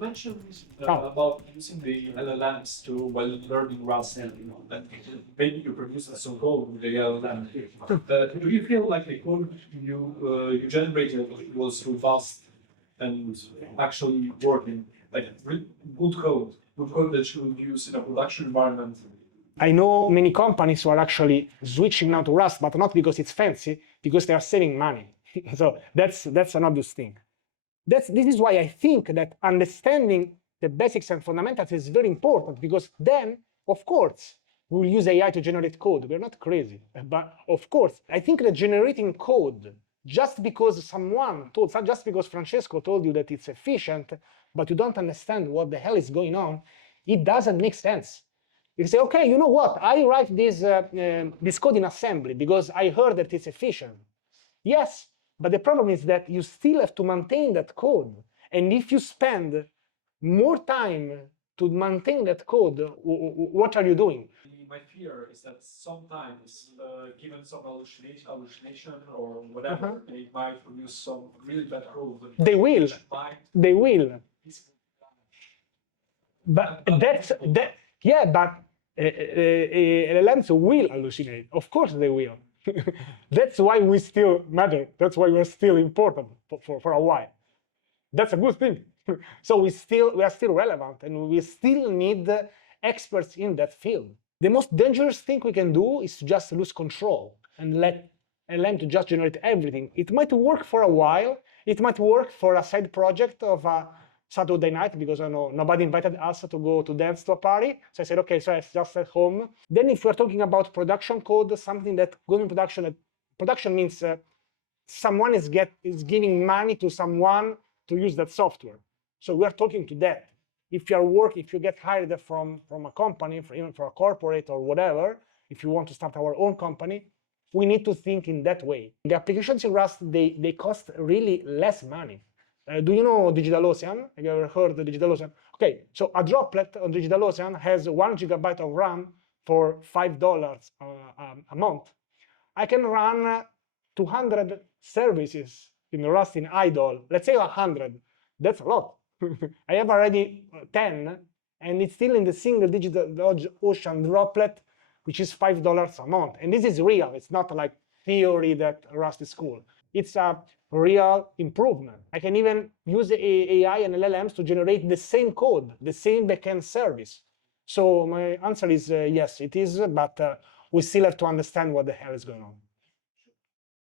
mentioned about using the LLMs to while learning Rust, and that maybe you produce some code with the LLM. Do you feel like the code you generated was robust and actually working, like good code that you would use in a production environment? I know many companies who are actually switching now to Rust, but not because it's fancy, because they are saving money. So that's an obvious thing. This is why I think that understanding the basics and fundamentals is very important, because then, of course, we'll use AI to generate code. We're not crazy. But of course, I think that generating code just because just because Francesco told you that it's efficient, but you don't understand what the hell is going on, it doesn't make sense. You say, okay, you know what? I write this code in assembly because I heard that it's efficient. Yes, but the problem is that you still have to maintain that code. And if you spend more time to maintain that code, what are you doing? My fear is that sometimes, given some hallucination or whatever, they might produce some really bad code. They will. But LLMs will hallucinate. Of course they will. That's why we still matter. That's why we're still important for a while. That's a good thing. So we are still relevant, and we still need experts in that field. The most dangerous thing we can do is to just lose control and let LLM to just generate everything. It might work for a while. It might work for a side project of a Saturday night, because I know nobody invited us to go to dance to a party. So I said, okay, so it's just at home. Then if we're talking about production code, something that goes in production, production means someone is giving money to someone to use that software. So we're talking to that. If you get hired from a company, even for a corporate or whatever, if you want to start our own company, we need to think in that way. The applications in Rust, they cost really less money. Do you know DigitalOcean? Have you ever heard of DigitalOcean? Okay, so a droplet on DigitalOcean has 1 GB of RAM for $5 a month. I can run 200 services in Rust in idle. Let's say 100. That's a lot. I have already 10, and it's still in the single DigitalOcean droplet, which is $5 a month. And this is real. It's not like theory that Rust is cool. It's a real improvement. I can even use the AI and LLMs to generate the same code, the same backend service. So my answer is yes, it is, but we still have to understand what the hell is going on.